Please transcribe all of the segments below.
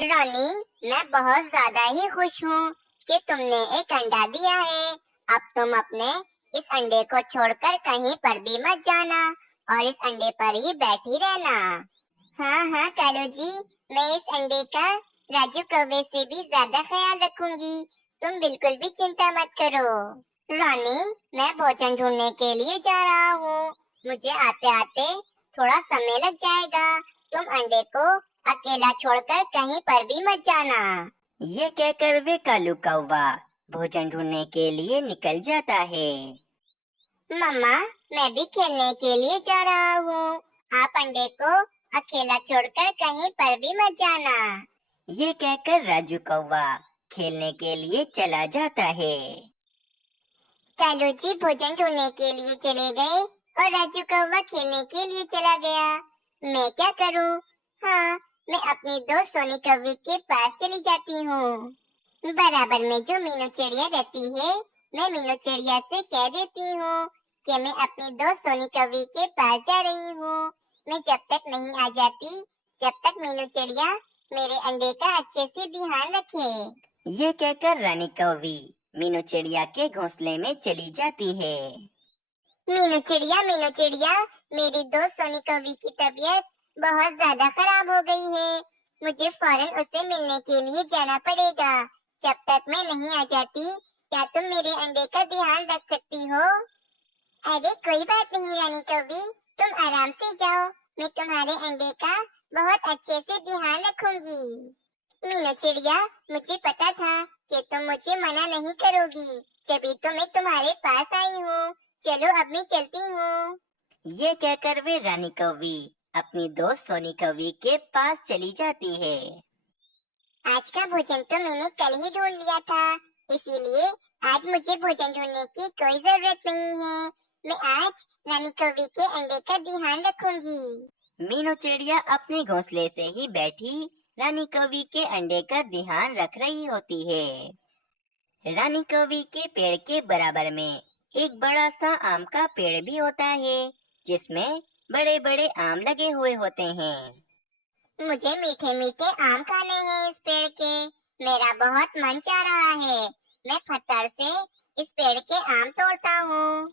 रानी, मैं बहुत ज्यादा ही खुश हूँ कि तुमने एक अंडा दिया है। अब तुम अपने इस अंडे को छोड़कर कहीं पर भी मत जाना और इस अंडे पर ही बैठी रहना। हाँ हाँ कालू जी, मैं इस अंडे का राजू कौवे से भी ज्यादा ख्याल रखूंगी। तुम बिल्कुल भी चिंता मत करो। रानी, मैं भोजन ढूंढने के लिए जा रहा हूँ। मुझे आते आते थोड़ा समय लग जाएगा। तुम अंडे को अकेला छोड़कर कहीं पर भी मत जाना। ये कहकर वे कालू कौवा भोजन ढूंढने के लिए निकल जाता है। मम्मा, मैं भी खेलने के लिए जा रहा हूँ। आप अंडे को अकेला छोड़कर कहीं पर भी मत जाना। ये कहकर राजू कौवा खेलने के लिए चला जाता है। कालू जी भोजन ढूंढने के लिए चले गए और राजू कौवा खेलने के लिए चला गया। मैं क्या करूँ? हाँ, मैं अपनी दोस्त सोनी कौवे के पास चली जाती हूँ। बराबर में जो मीनू चिड़िया रहती है, मैं मीनू चिड़िया से कह देती हूँ कि मैं अपनी दोस्त सोनी कौवे के पास जा रही हूँ। मैं जब तक नहीं आ जाती, जब तक मीनू चिड़िया मेरे अंडे का अच्छे से ध्यान रखे। ये कहकर रानी कौवी मीनू चिड़िया के घोंसले में चली जाती है। मीनू चिड़िया, मेरी दोस्त सोनी कौवी की तबीयत बहुत ज्यादा खराब हो गई है। मुझे फौरन उसे मिलने के लिए जाना पड़ेगा। जब तक मैं नहीं आ जाती, क्या तुम मेरे अंडे का ध्यान रख सकती हो? अरे कोई बात नहीं रानी कौवी, तुम आराम से जाओ। मैं तुम्हारे अंडे का बहुत अच्छे से ध्यान रखूंगी। मीनू चिड़िया, मुझे पता था कि तुम मुझे मना नहीं करोगी, जभी तो मैं तुम्हारे पास आई हूँ। चलो अब मैं चलती हूँ। ये कहकर वे रानी कौवी अपनी दोस्त सोनी कौवी के पास चली जाती है। आज का भोजन तो मैंने कल ही ढूंढ लिया था, इसीलिए आज मुझे भोजन ढूंढने की कोई जरूरत नहीं है। मैं आज रानी कौवी के अंडे का ध्यान रखूंगी। मीनू चिड़िया अपने घोंसले से ही बैठी रानी कौवी के अंडे का ध्यान रख रही होती है। रानी कौवी के पेड़ के बराबर में एक बड़ा सा आम का पेड़ भी होता है, जिसमें बड़े बड़े आम लगे हुए होते हैं। मुझे मीठे मीठे आम खाने हैं इस पेड़ के। मेरा बहुत मन चाह रहा है। मैं पत्थर से इस पेड़ के आम तोड़ता हूँ।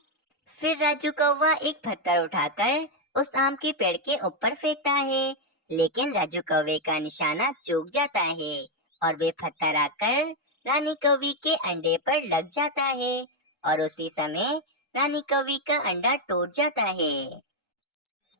फिर राजू कौवा एक पत्थर उठाकर उस आम के पेड़ के ऊपर फेंकता है, लेकिन राजू कौवे का निशाना चूक जाता है और वे पत्थर आकर रानी कौवी के अंडे पर लग जाता है और उसी समय रानी कौवी का अंडा टूट जाता है।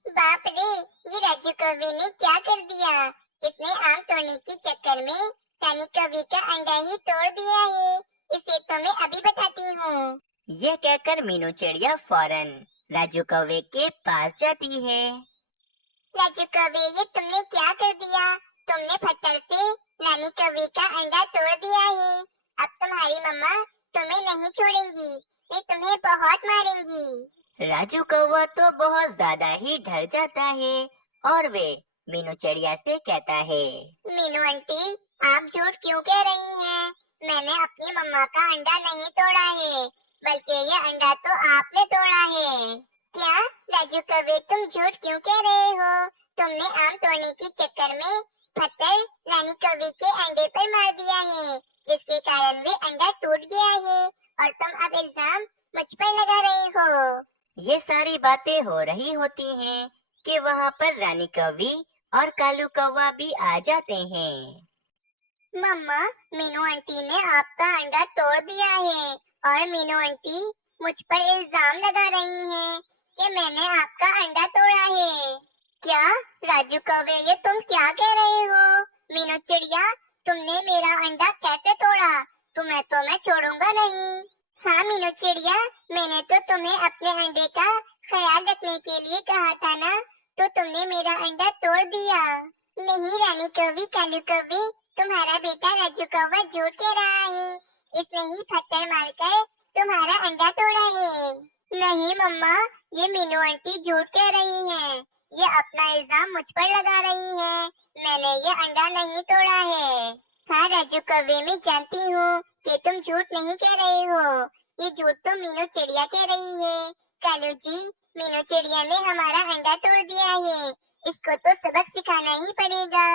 बाप रे, ये राजू कौवे ने क्या कर दिया? इसने आम तोड़ने के चक्कर में रानी कौवे का अंडा ही तोड़ दिया है। इसे तो मैं अभी बताती हूँ। ये कहकर मीनू चिड़िया फौरन राजू कौवे के पास जाती है। राजू कौवे, ये तुमने क्या कर दिया? तुमने पत्थर से रानी कौवे का अंडा तोड़ दिया है। अब तुम्हारी मम्मा तुम्हें नहीं छोड़ेंगी। वे तुम्हें बहुत मारेंगी। राजू कौवा तो बहुत ज्यादा ही डर जाता है और वे मीनू चिड़िया से कहता है, मीनू आंटी, आप झूठ क्यों कह रही हैं? मैंने अपनी मम्मा का अंडा नहीं तोड़ा है, बल्कि ये अंडा तो आपने तोड़ा है। क्या राजू कौवे, तुम झूठ क्यों कह रहे हो? तुमने आम तोड़ने के चक्कर में पत्थर रानी कौवे के अंडे पर मार दिया है, जिसके कारण वे अंडा टूट गया है और तुम अब इल्जाम मुझ पर लगा रहे हो। ये सारी बातें हो रही होती हैं कि वहाँ पर रानी कौवी और कालू कौवा भी आ जाते हैं। मम्मा, मीनू आंटी ने आपका अंडा तोड़ दिया है और मीनू आंटी मुझ पर इल्जाम लगा रही हैं कि मैंने आपका अंडा तोड़ा है। क्या राजू कौवे, ये तुम क्या कह रहे हो? मीनू चिड़िया, तुमने मेरा अंडा कैसे तोड़ा? तुम्हें तो मैं छोड़ूंगा नहीं। हाँ मीनू चिड़िया, मैंने तो तुम्हें अपने अंडे का ख्याल रखने के लिए कहा था ना, तो तुमने मेरा अंडा तोड़ दिया। नहीं रानी कौवी, कालू कौवी, तुम्हारा बेटा राजू कौवा झूठ कह रहा है। इसने ही पत्थर मारकर तुम्हारा अंडा तोड़ा है। नहीं मम्मा, ये मीनू आंटी झूठ कह रही हैं। ये अपना इल्जाम मुझ पर लगा रही है। मैंने ये अंडा नहीं तोड़ा है। हाँ राजू कौवे, मैं जानती हूँ कि तुम झूठ नहीं कह रहे हो। ये झूठ तो मीनू चिड़िया कह रही है। कालू जी, मीनू चिड़िया ने हमारा अंडा तोड़ दिया है। इसको तो सबक सिखाना ही पड़ेगा।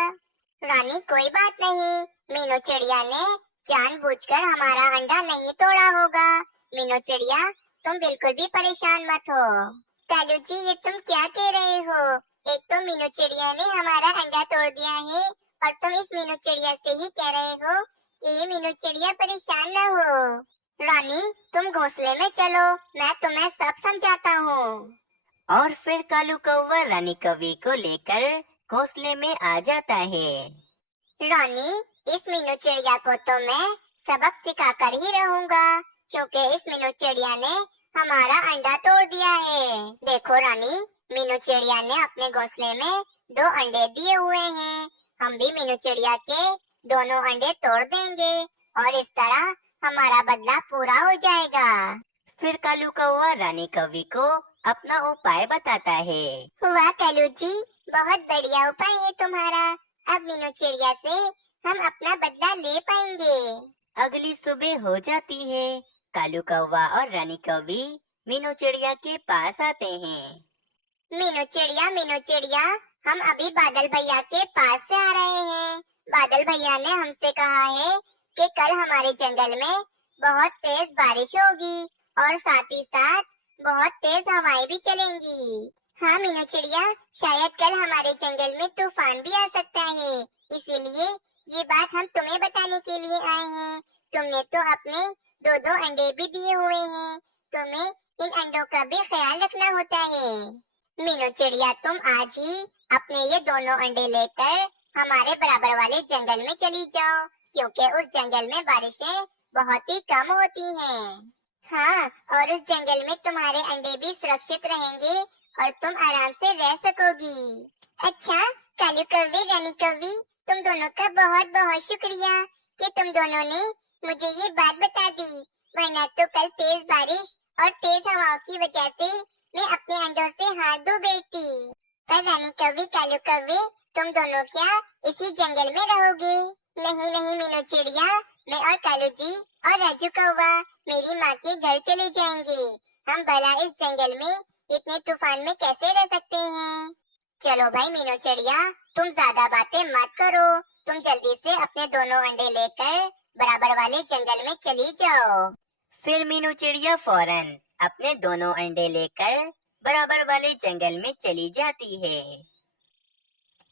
रानी कोई बात नहीं, मीनू चिड़िया ने जानबूझकर हमारा अंडा नहीं तोड़ा होगा। मीनू चिड़िया, तुम बिल्कुल भी परेशान मत हो। कालू जी, ये तुम क्या कह रहे हो? एक तो मीनू चिड़िया ने हमारा अंडा तोड़ दिया है और तुम इस मीनू चिड़िया से ही कह रहे हो कि ये मीनू चिड़िया परेशान ना हो। रानी, तुम घोंसले में चलो, मैं तुम्हें सब समझाता हूँ। और फिर कालू कौवा रानी कौवी को लेकर घोंसले में आ जाता है। रानी, इस मीनू चिड़िया को तो मैं सबक सिखाकर ही रहूंगा, क्योंकि इस मीनू चिड़िया ने हमारा अंडा तोड़ दिया है। देखो रानी, मीनू चिड़िया ने अपने घोंसले में 2 अंडे दिए हुए हैं। हम भी मीनू चिड़िया के दोनों अंडे तोड़ देंगे और इस तरह हमारा बदला पूरा हो जाएगा। फिर कालू कौवा रानी कौवी को अपना उपाय बताता है। वाह कालू जी, बहुत बढ़िया उपाय है तुम्हारा। अब मीनू चिड़िया से हम अपना बदला ले पाएंगे। अगली सुबह हो जाती है। कालू कौवा और रानी कौवी मीनू चिड़िया के पास आते हैं। मीनू चिड़िया, हम अभी बादल भैया के पास से आ रहे हैं। बादल भैया ने हमसे कहा है कि कल हमारे जंगल में बहुत तेज बारिश होगी और साथ ही साथ बहुत तेज हवाएं भी चलेंगी। हाँ मीनू चिड़िया, शायद कल हमारे जंगल में तूफान भी आ सकता है, इसीलिए ये बात हम तुम्हें बताने के लिए आए हैं। तुमने तो अपने 2-2 अंडे भी दिए हुए हैं, तुम्हें इन अंडों का भी ख्याल रखना होता है। मीनू चिड़िया, तुम आज ही अपने ये दोनों अंडे लेकर हमारे बराबर वाले जंगल में चली जाओ, क्योंकि उस जंगल में बारिशें बहुत ही कम होती हैं। हाँ, और उस जंगल में तुम्हारे अंडे भी सुरक्षित रहेंगे और तुम आराम से रह सकोगी। अच्छा, कालू कौवे, रानी कौवी, तुम दोनों का बहुत बहुत शुक्रिया कि तुम दोनों ने मुझे ये बात बता दी, वरना तो कल तेज बारिश और तेज हवाओं की वजह से मैं अपने अंडों से हाथ धो बैठती। पर रानी कौवी, कालू कौवे, तुम दोनों क्या इसी जंगल में रहोगे? नहीं नहीं मीनू चिड़िया, मैं और कालू जी और राजू कौवा मेरी माँ के घर चले जाएंगे। हम भला इस जंगल में इतने तूफान में कैसे रह सकते हैं? चलो भाई मीनू चिड़िया, तुम ज्यादा बातें मत करो, तुम जल्दी से अपने दोनों अंडे लेकर बराबर वाले जंगल में चली जाओ। फिर मीनू चिड़िया फौरन अपने दोनों अंडे लेकर बराबर वाले जंगल में चली जाती है।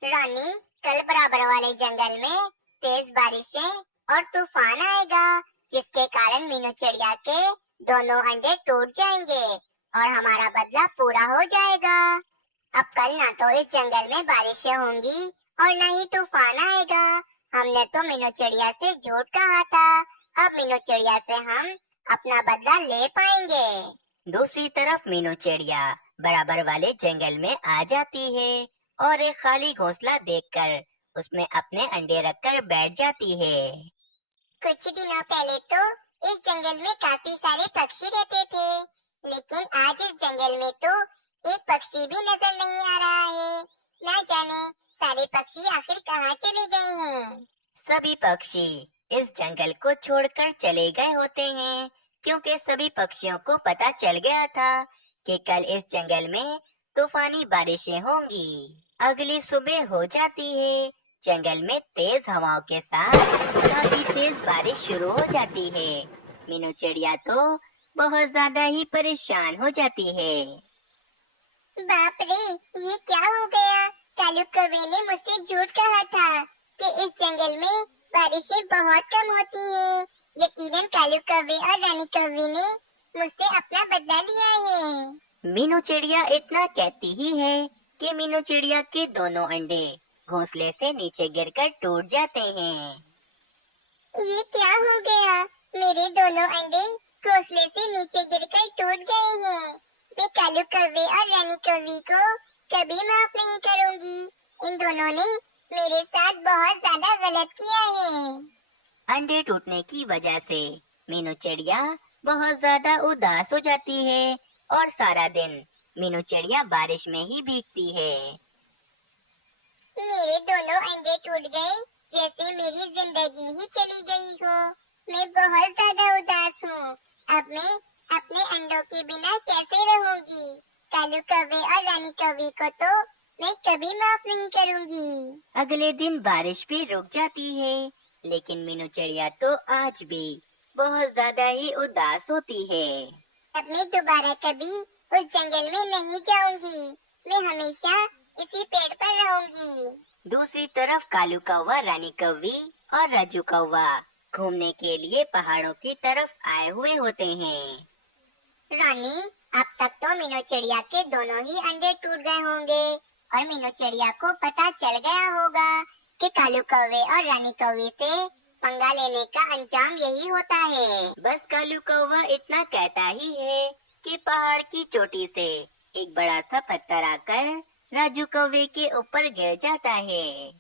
रानी, कल बराबर वाले जंगल में तेज बारिशें और तूफान आएगा, जिसके कारण मीनू चिड़िया के दोनों अंडे टूट जाएंगे और हमारा बदला पूरा हो जाएगा। अब कल ना तो इस जंगल में बारिशें होंगी और ना ही तूफान आएगा। हमने तो मीनू चिड़िया से झूठ कहा था, अब मीनू चिड़िया से हम अपना बदला ले पाएंगे। दूसरी तरफ मीनू चिड़िया बराबर वाले जंगल में आ जाती है और एक खाली घोंसला देखकर उसमें अपने अंडे रखकर बैठ जाती है। कुछ दिनों पहले तो इस जंगल में काफी सारे पक्षी रहते थे, लेकिन आज इस जंगल में तो एक पक्षी भी नजर नहीं आ रहा है। ना जाने सारे पक्षी आखिर कहाँ चले गए हैं। सभी पक्षी इस जंगल को छोड़कर चले गए होते हैं, क्योंकि सभी पक्षियों को पता चल गया था कि कल इस जंगल में तूफानी बारिशें होंगी। अगली सुबह हो जाती है। जंगल में तेज हवाओं के साथ काफी तेज बारिश शुरू हो जाती है। मीनू चिड़िया तो बहुत ज्यादा ही परेशान हो जाती है। बाप रे, ये क्या हो गया? कालू कौवे ने मुझसे झूठ कहा था कि इस जंगल में बारिशें बहुत कम होती हैं। यकीनन कालू कौवे और रानी कौवे ने मुझसे अपना बदला लिया है। मीनू चिड़िया इतना कहती ही है कि मीनू चिड़िया के दोनों अंडे घोंसले से नीचे गिरकर टूट जाते हैं। ये क्या हो गया? मेरे दोनों अंडे घोंसले से नीचे गिरकर टूट गए हैं। मैं कालू कौवे और रानी कौवी को कभी माफ नहीं करूंगी। इन दोनों ने मेरे साथ बहुत ज्यादा गलत किया है। अंडे टूटने की वजह से मीनू चिड़िया बहुत ज्यादा उदास हो जाती है और सारा दिन मीनू चिड़िया बारिश में ही भीगती है। मेरे दोनों अंडे टूट गए जैसे मेरी जिंदगी ही चली गई हो। मैं बहुत ज्यादा उदास हूँ। अब मैं अपने अंडों के बिना कैसे रहूंगी? कालू कौवे और रानी कौवी को तो मैं कभी माफ नहीं करूंगी। अगले दिन बारिश भी रुक जाती है, लेकिन मीनू चिड़िया तो आज भी बहुत ज्यादा ही उदास होती है। अब मैं दोबारा कभी उस जंगल में नहीं जाऊंगी। मैं हमेशा इसी पेड़ पर रहूंगी। दूसरी तरफ कालू कौवा, रानी कौवी और राजू कौवा घूमने के लिए पहाड़ों की तरफ आए हुए होते हैं। रानी, अब तक तो मीनू चिड़िया के दोनों ही अंडे टूट गए होंगे और मीनू चिड़िया को पता चल गया होगा कि कालू कौवे और रानी कौवी से पंगा लेने का अंजाम यही होता है। बस कालू कौवा इतना कहता ही है कि पहाड़ की चोटी से एक बड़ा सा पत्थर आकर राजू कौवे के ऊपर गिर जाता है।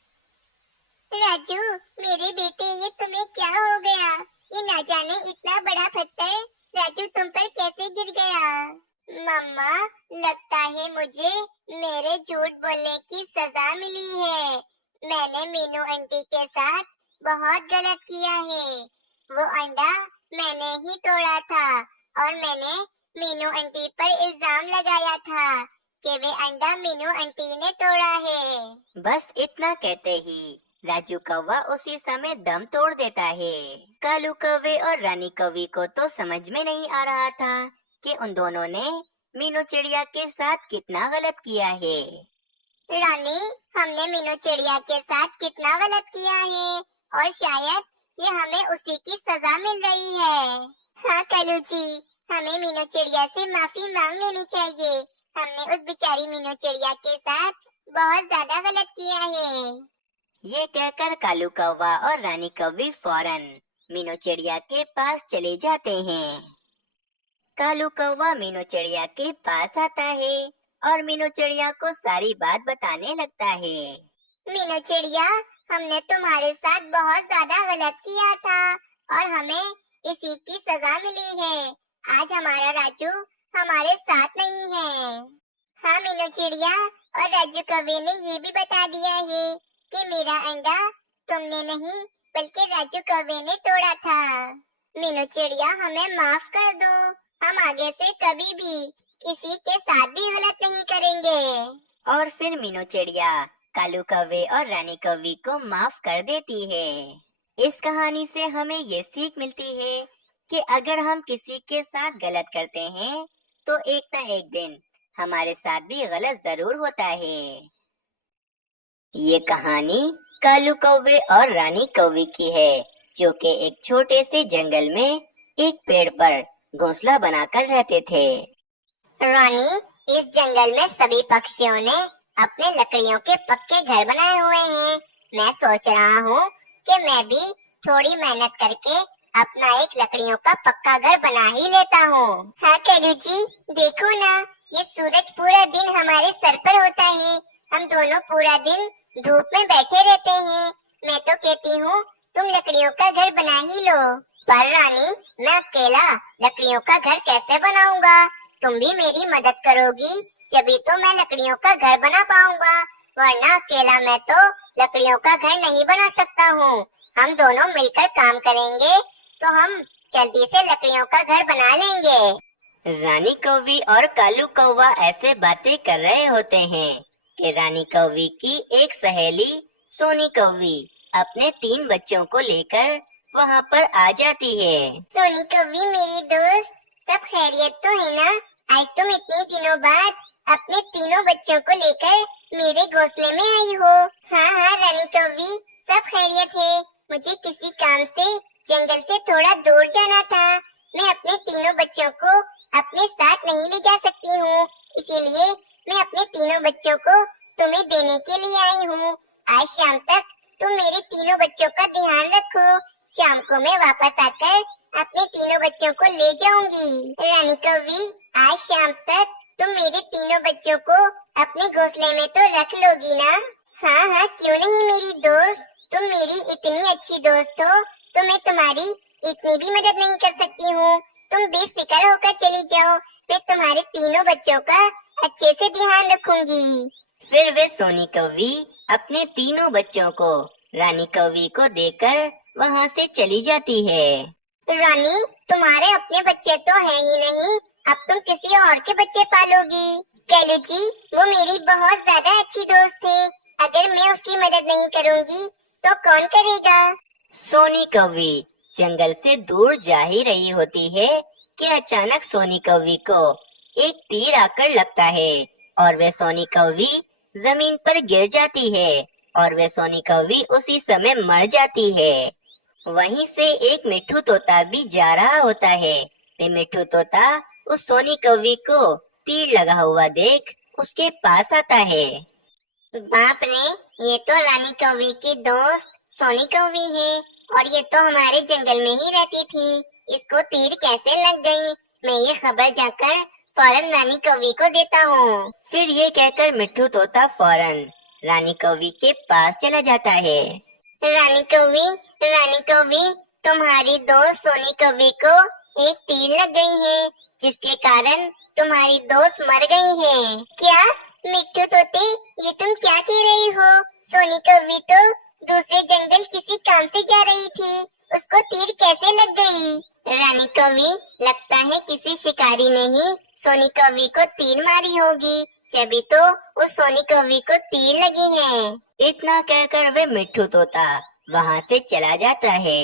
राजू, मेरे बेटे, ये तुम्हें क्या हो गया? ये ना जाने इतना बड़ा पत्थर राजू तुम पर कैसे गिर गया? मम्मा, लगता है मुझे मेरे झूठ बोलने की सजा मिली है। मैंने मीनू आंटी के साथ बहुत गलत किया है। वो अंडा मैंने ही तोड़ा था और मैंने मीनू आंटी पर इल्जाम लगाया था कि वे अंडा मीनू आंटी ने तोड़ा है। बस इतना कहते ही राजू कौवा उसी समय दम तोड़ देता है। कालू कौवे और रानी कौवी को तो समझ में नहीं आ रहा था कि उन दोनों ने मीनू चिड़िया के साथ कितना गलत किया है। रानी, हमने मीनू चिड़िया के साथ कितना गलत किया है और शायद ये हमें उसी की सजा मिल रही है। हाँ कालू जी, हमें मीनू चिड़िया से माफी मांग लेनी चाहिए। हमने उस बेचारी मीनू चिड़िया के साथ बहुत ज्यादा गलत किया है। ये कहकर कालू कौवा और रानी कौवी फौरन मीनू चिड़िया के पास चले जाते हैं। कालू कौवा मीनू चिड़िया के पास आता है और मीनू चिड़िया को सारी बात बताने लगता है। मीनू चिड़िया, हमने तुम्हारे साथ बहुत ज्यादा गलत किया था और हमें इसी की सजा मिली है। आज हमारा राजू हमारे साथ नहीं है। हाँ मीनू चिड़िया, और राजू कौवे ने ये भी बता दिया है कि मेरा अंडा तुमने नहीं बल्कि राजू कौवे ने तोड़ा था। मीनू चिड़िया, हमें माफ कर दो। हम आगे से कभी भी किसी के साथ भी गलत नहीं करेंगे। और फिर मीनू चिड़िया कालू कौवे और रानी कौवी को माफ कर देती है। इस कहानी से हमें ये सीख मिलती है कि अगर हम किसी के साथ गलत करते हैं तो एक न एक दिन हमारे साथ भी गलत जरूर होता है। ये कहानी कालू कौवे और रानी कौवी की है, जो कि एक छोटे से जंगल में एक पेड़ पर घोंसला बनाकर रहते थे। रानी, इस जंगल में सभी पक्षियों ने अपने लकड़ियों के पक्के घर बनाए हुए हैं। मैं सोच रहा हूँ कि मैं भी थोड़ी मेहनत करके अपना एक लकड़ियों का पक्का घर बना ही लेता हूँ। हाँ कालू जी, देखो ना, ये सूरज पूरा दिन हमारे सर पर होता है। हम दोनों पूरा दिन धूप में बैठे रहते हैं। मैं तो कहती हूँ तुम लकड़ियों का घर बना ही लो। पर रानी, मैं अकेला लकड़ियों का घर कैसे बनाऊंगा? तुम भी मेरी मदद करोगी जभी तो मैं लकड़ियों का घर बना पाऊंगा, वरना अकेला मैं तो लकड़ियों का घर नहीं बना सकता हूँ। हम दोनों मिलकर काम करेंगे तो हम जल्दी से लकड़ियों का घर बना लेंगे। रानी कौवी और कालू कौवा ऐसे बातें कर रहे होते हैं कि रानी कौवी की एक सहेली सोनी कौवी अपने 3 बच्चों को लेकर वहाँ पर आ जाती है। सोनी कौवी, मेरी दोस्त, सब खैरियत तो है ना? आज तुम इतने दिनों बाद अपने तीनों बच्चों को लेकर मेरे घोंसले में आई हो। हाँ हाँ रानी कौवी, सब खैरियत है। मुझे किसी काम से जंगल से थोड़ा दूर जाना था। मैं अपने तीनों बच्चों को अपने साथ नहीं ले जा सकती हूँ, इसीलिए मैं अपने तीनों बच्चों को तुम्हें देने के लिए आई हूँ। आज शाम तक तुम मेरे तीनों बच्चों का ध्यान रखो। शाम को मैं वापस आकर अपने तीनों बच्चों को ले जाऊंगी। रानी कौवी, आज शाम तक तुम मेरे तीनों बच्चों को अपने घोंसले में तो रख लोगी ना? हाँ हाँ, क्यों नहीं मेरी दोस्त। तुम मेरी इतनी अच्छी दोस्त हो तो मैं तुम्हारी इतनी भी मदद नहीं कर सकती हूँ। तुम बेफिक्र होकर चली जाओ, मैं तुम्हारे तीनों बच्चों का अच्छे से ध्यान रखूंगी। फिर वे सोनी कौवी अपने तीनों बच्चों को रानी कौवी को देकर वहाँ से चली जाती है। रानी, तुम्हारे अपने बच्चे तो हैं ही नहीं, अब तुम किसी और के बच्चे पालोगी। कैलू जी, वो मेरी बहुत ज्यादा अच्छी दोस्त है। अगर मैं उसकी मदद नहीं करूंगी तो कौन करेगा? सोनी कौवी जंगल से दूर जा ही रही होती है कि अचानक सोनी कौवी को एक तीर आकर लगता है और वे सोनी कौवी जमीन पर गिर जाती है और वे सोनी कौवी उसी समय मर जाती है। वहीं से एक मिट्ठू तोता भी जा रहा होता है। वे मिट्ठू तोता उस सोनी कौवी को तीर लगा हुआ देख उसके पास आता है। बाप रे, ये तो रानी कौवी की दोस्त सोनी कौवी है और ये तो हमारे जंगल में ही रहती थी। इसको तीर कैसे लग गई? मैं ये खबर जाकर फौरन रानी कौवी को देता हूँ। फिर ये कहकर मिट्ठू तोता फौरन रानी कौवी के पास चला जाता है। रानी कौवी, तुम्हारी दोस्त सोनी कौवी को एक तीर लग गई है, जिसके कारण तुम्हारी दोस्त मर गई है। क्या मिट्टू तोते, ये तुम क्या कह रही हो? सोनी कौवी तो दूसरे जंगल किसी काम से जा रही थी, उसको तीर कैसे लग गई? रानी कौवी, लगता है किसी शिकारी ने ही सोनी कौवी को तीर मारी होगी, जभी तो उस सोनी कौवी को तीर लगी है। इतना कहकर वे मिट्ठू तोता वहाँ से चला जाता है।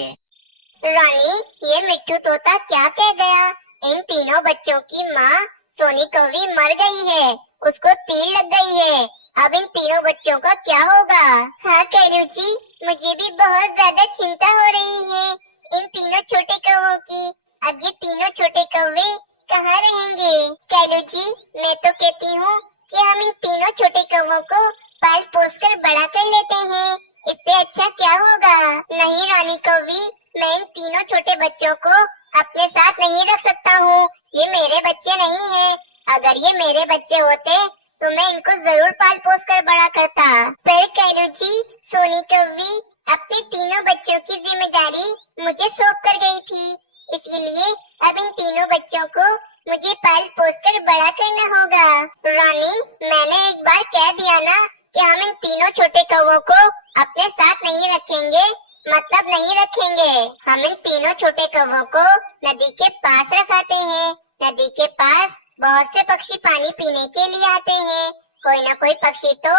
रानी, ये मिट्ठू तोता क्या कह गया? इन तीनों बच्चों की माँ सोनी कौवी मर गई है, उसको तीर लग गई है। अब इन तीनों बच्चों का क्या होगा? हाँ कैलू जी, मुझे भी बहुत ज्यादा चिंता हो रही है इन तीनों छोटे कौवों की। अब ये तीनों छोटे कौवे कहाँ रहेंगे? कैलू जी, मैं तो कहती हूँ कि हम इन तीनों छोटे कौवों को पाल पोस कर बड़ा कर लेते हैं, इससे अच्छा क्या होगा? नहीं रानी कौवी, मैं इन तीनों छोटे बच्चों को अपने साथ नहीं रख सकता हूँ। ये मेरे बच्चे नहीं हैं। अगर ये मेरे बच्चे होते तो मैं इनको जरूर पाल पोस कर बड़ा करता। पर कैलू जी, सोनी कौवी अपने तीनों बच्चों की जिम्मेदारी मुझे सौंप कर गई थी, इसीलिए अब इन तीनों बच्चों को मुझे पाल पोस कर बड़ा करना होगा। रानी, मैंने एक बार कह दिया ना कि हम इन तीनों छोटे कौवों को अपने साथ नहीं रखेंगे, मतलब नहीं रखेंगे। हम इन तीनों छोटे कौवों को नदी के पास रखाते हैं। नदी के पास बहुत से पक्षी पानी पीने के लिए आते हैं। कोई न कोई पक्षी तो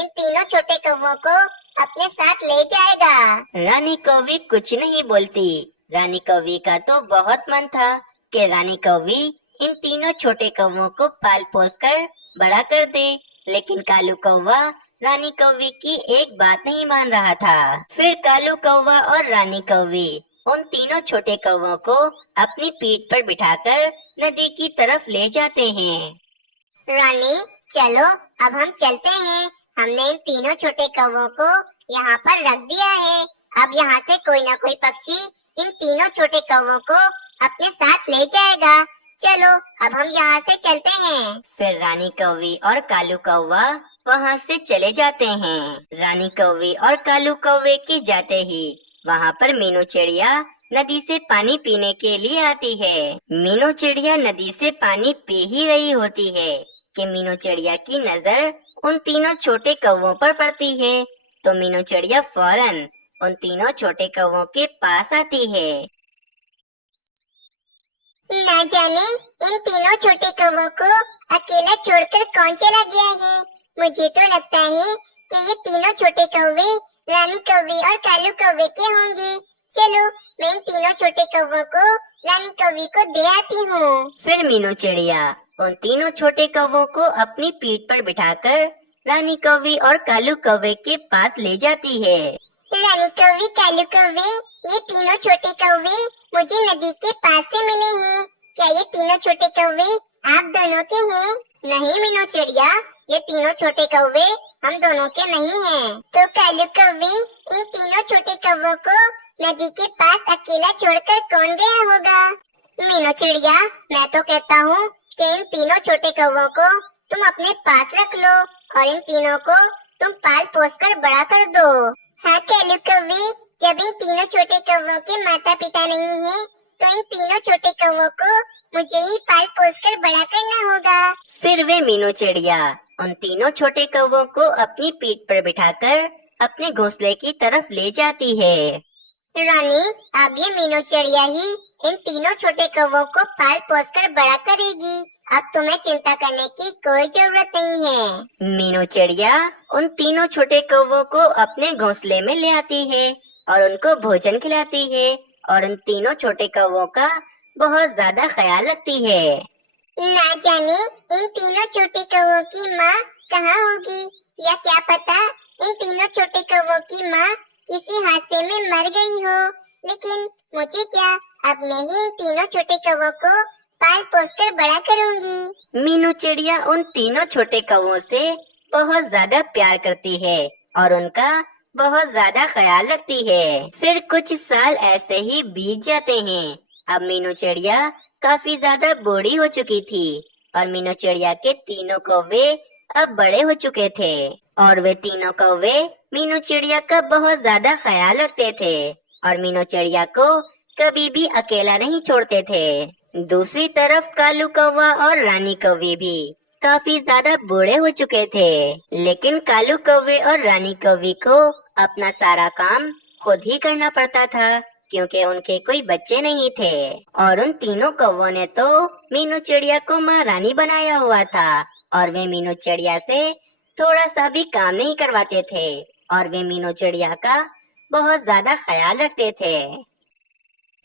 इन तीनों छोटे कौवों को अपने साथ ले जाएगा। रानी कौवी कुछ नहीं बोलती। रानी कौवी का तो बहुत मन था कि रानी कौवी इन तीनों छोटे कौवों को पाल पोस कर बड़ा कर दे, लेकिन कालू कौवा रानी कौवी की एक बात नहीं मान रहा था। फिर कालू कौवा और रानी कौवी उन तीनों छोटे कौवों को अपनी पीठ पर बिठाकर नदी की तरफ ले जाते हैं। रानी, चलो अब हम चलते हैं। हमने इन तीनों छोटे कौवों को यहाँ पर रख दिया है। अब यहाँ से कोई न कोई पक्षी इन तीनों छोटे कौवों को अपने साथ ले जाएगा। चलो अब हम यहाँ से चलते हैं। फिर रानी कौवी और कालू कौवा वहाँ से चले जाते हैं। रानी कौवी और कालू कौवे के जाते ही वहाँ पर मीनू चिड़िया नदी से पानी पीने के लिए आती है। मीनू चिड़िया नदी से पानी पी ही रही होती है कि मीनू चिड़िया की नजर उन तीनों छोटे कौवों पर पड़ती है, तो मीनू चिड़िया फौरन उन तीनों छोटे कौवों के पास आती है। ना जाने इन तीनों छोटे कौवों को अकेला छोड़कर कौन चला गया है। मुझे तो लगता है कि ये तीनों छोटे कौवे रानी कौवी और कालू कौवे के होंगे। चलो मैं इन तीनों छोटे कौवों को रानी कौवी को दे आती हूँ। फिर मीनू चिड़िया उन तीनों छोटे कौवों को अपनी पीठ पर बिठाकर रानी कौवी और कालू कौवे के पास ले जाती है। रानी कौवी, कालू कौवे, ये तीनों छोटे कौवे मुझे नदी के पास से मिले हैं। क्या ये तीनों छोटे कौवे आप दोनों के हैं? नहीं मीनू चिड़िया, ये तीनों छोटे कौवे हम दोनों के नहीं हैं। तो कालू कौवे, इन तीनों छोटे कौवों को नदी के पास अकेला छोड़कर कौन गया होगा? मीनू चिड़िया, मैं तो कहता हूँ कि इन तीनों छोटे कौवों को तुम अपने पास रख लो और इन तीनों को तुम पाल पोस कर बड़ा कर दो। हाँ कालू कौवे, जब इन तीनों छोटे कौवों के माता पिता नहीं हैं, तो इन तीनों छोटे कौवों को मुझे ही पाल पोस कर बड़ा करना होगा। फिर वे मीनू चिड़िया उन तीनों छोटे कौवों को अपनी पीठ पर बिठाकर अपने घोंसले की तरफ ले जाती है। रानी, अब ये मीनू चिड़िया ही इन तीनों छोटे कौवों को पाल पोस कर बड़ा करेगी अब तुम्हें चिंता करने की कोई जरूरत नहीं है। मीनू चिड़िया उन तीनों छोटे कौवों को अपने घोंसले में ले आती है और उनको भोजन खिलाती है और उन तीनों छोटे कौवों का बहुत ज्यादा ख्याल रखती है। ना जाने इन तीनों छोटे कौवों की माँ कहाँ होगी, या क्या पता इन तीनों छोटे कौवों की माँ किसी हादसे में मर गई हो। लेकिन मुझे क्या, अब मैं ही इन तीनों छोटे कौवों को पाल पोस कर बड़ा करूँगी। मीनू चिड़िया उन तीनों छोटे कौवों से बहुत ज्यादा प्यार करती है और उनका बहुत ज्यादा ख्याल रखती है। फिर कुछ साल ऐसे ही बीत जाते हैं। अब मीनू चिड़िया काफी ज्यादा बूढ़ी हो चुकी थी और मीनू चिड़िया के तीनों कौवे अब बड़े हो चुके थे और वे तीनों कौवे मीनू चिड़िया का बहुत ज्यादा ख्याल रखते थे और मीनू चिड़िया को कभी भी अकेला नहीं छोड़ते थे। दूसरी तरफ कालू कौवा और रानी कौवी भी काफी ज्यादा बूढ़े हो चुके थे, लेकिन कालू कौवे और रानी कौवी को अपना सारा काम खुद ही करना पड़ता था क्योंकि उनके कोई बच्चे नहीं थे और उन तीनों कौवों ने तो मीनू चिड़िया को महारानी बनाया हुआ था और वे मीनू चिड़िया से थोड़ा सा भी काम नहीं करवाते थे और वे मीनू चिड़िया का बहुत ज्यादा ख्याल रखते थे।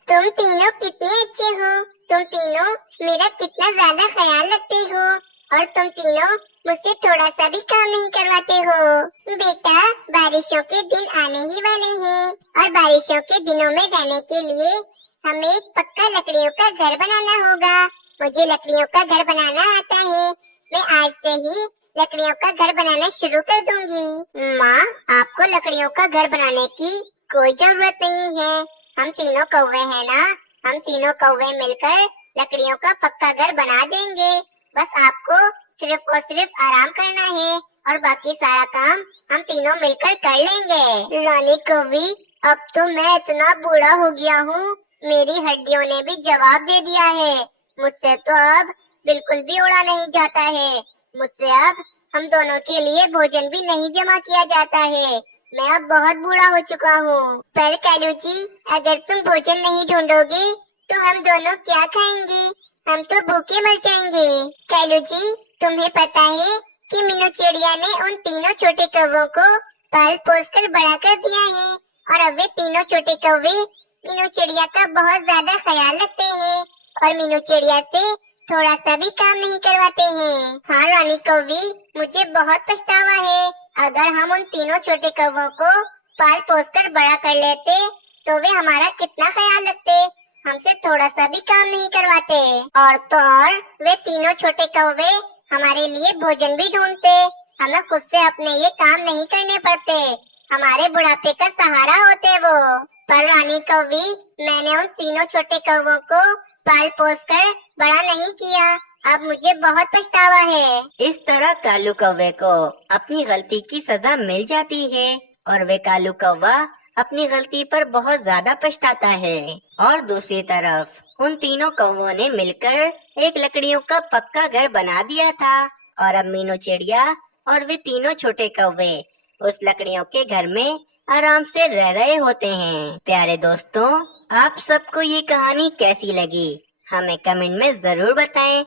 तुम तीनों कितने अच्छे हो, तुम तीनों मेरा कितना ज्यादा ख्याल रखते हो और तुम तीनों मुझसे थोड़ा सा भी काम नहीं करवाते हो। बेटा, बारिशों के दिन आने ही वाले हैं और बारिशों के दिनों में रहने के लिए हमें एक पक्का लकड़ियों का घर बनाना होगा। मुझे लकड़ियों का घर बनाना आता है, मैं आज से ही लकड़ियों का घर बनाना शुरू कर दूंगी। माँ, आपको लकड़ियों का घर बनाने की कोई जरूरत नहीं है, हम तीनों कौवे हैं ना, हम तीनों कौवे मिलकर लकड़ियों का पक्का घर बना देंगे। बस आपको सिर्फ और सिर्फ आराम करना है और बाकी सारा काम हम तीनों मिलकर कर लेंगे। रानी कौवी, अब तो मैं इतना बूढ़ा हो गया हूँ, मेरी हड्डियों ने भी जवाब दे दिया है, मुझसे तो अब बिल्कुल भी उड़ा नहीं जाता है, मुझसे अब हम दोनों के लिए भोजन भी नहीं जमा किया जाता है, मैं अब बहुत बूढ़ा हो चुका हूँ। पर कालू जी, अगर तुम भोजन नहीं ढूंढोगे तो हम दोनों क्या खाएंगे, हम तो भूखे मर जाएंगे। कालू जी, तुम्हें पता है कि मीनू चिड़िया ने उन तीनों छोटे कौवों को पाल पोस कर बड़ा कर दिया है और अब वे तीनों छोटे कौवे मीनू चिड़िया का बहुत ज्यादा ख्याल रखते हैं और मीनू चिड़िया से थोड़ा सा भी काम नहीं करवाते हैं। हाँ रानी कौवी, मुझे बहुत पछतावा है, अगर हम उन तीनों छोटे कौवों को पाल पोस कर बड़ा कर लेते तो वे हमारा कितना ख्याल रखते, हमसे थोड़ा सा भी काम नहीं करवाते और तो और वे तीनों छोटे कौवे हमारे लिए भोजन भी ढूंढते, हमें खुद से अपने ये काम नहीं करने पड़ते, हमारे बुढ़ापे का सहारा होते वो। पर रानी कौवी, मैंने उन तीनों छोटे कौवों को पाल पोस कर बड़ा नहीं किया, अब मुझे बहुत पछतावा है। इस तरह कालू कौवे को अपनी गलती की सजा मिल जाती है और वे कालू कौवा अपनी गलती पर बहुत ज्यादा पछताता है। और दूसरी तरफ उन तीनों कौवों ने मिलकर एक लकड़ियों का पक्का घर बना दिया था और अब मीनू चिड़िया और वे तीनों छोटे कौवे उस लकड़ियों के घर में आराम से रह रहे होते हैं। प्यारे दोस्तों, आप सबको ये कहानी कैसी लगी हमें कमेंट में जरूर बताएं।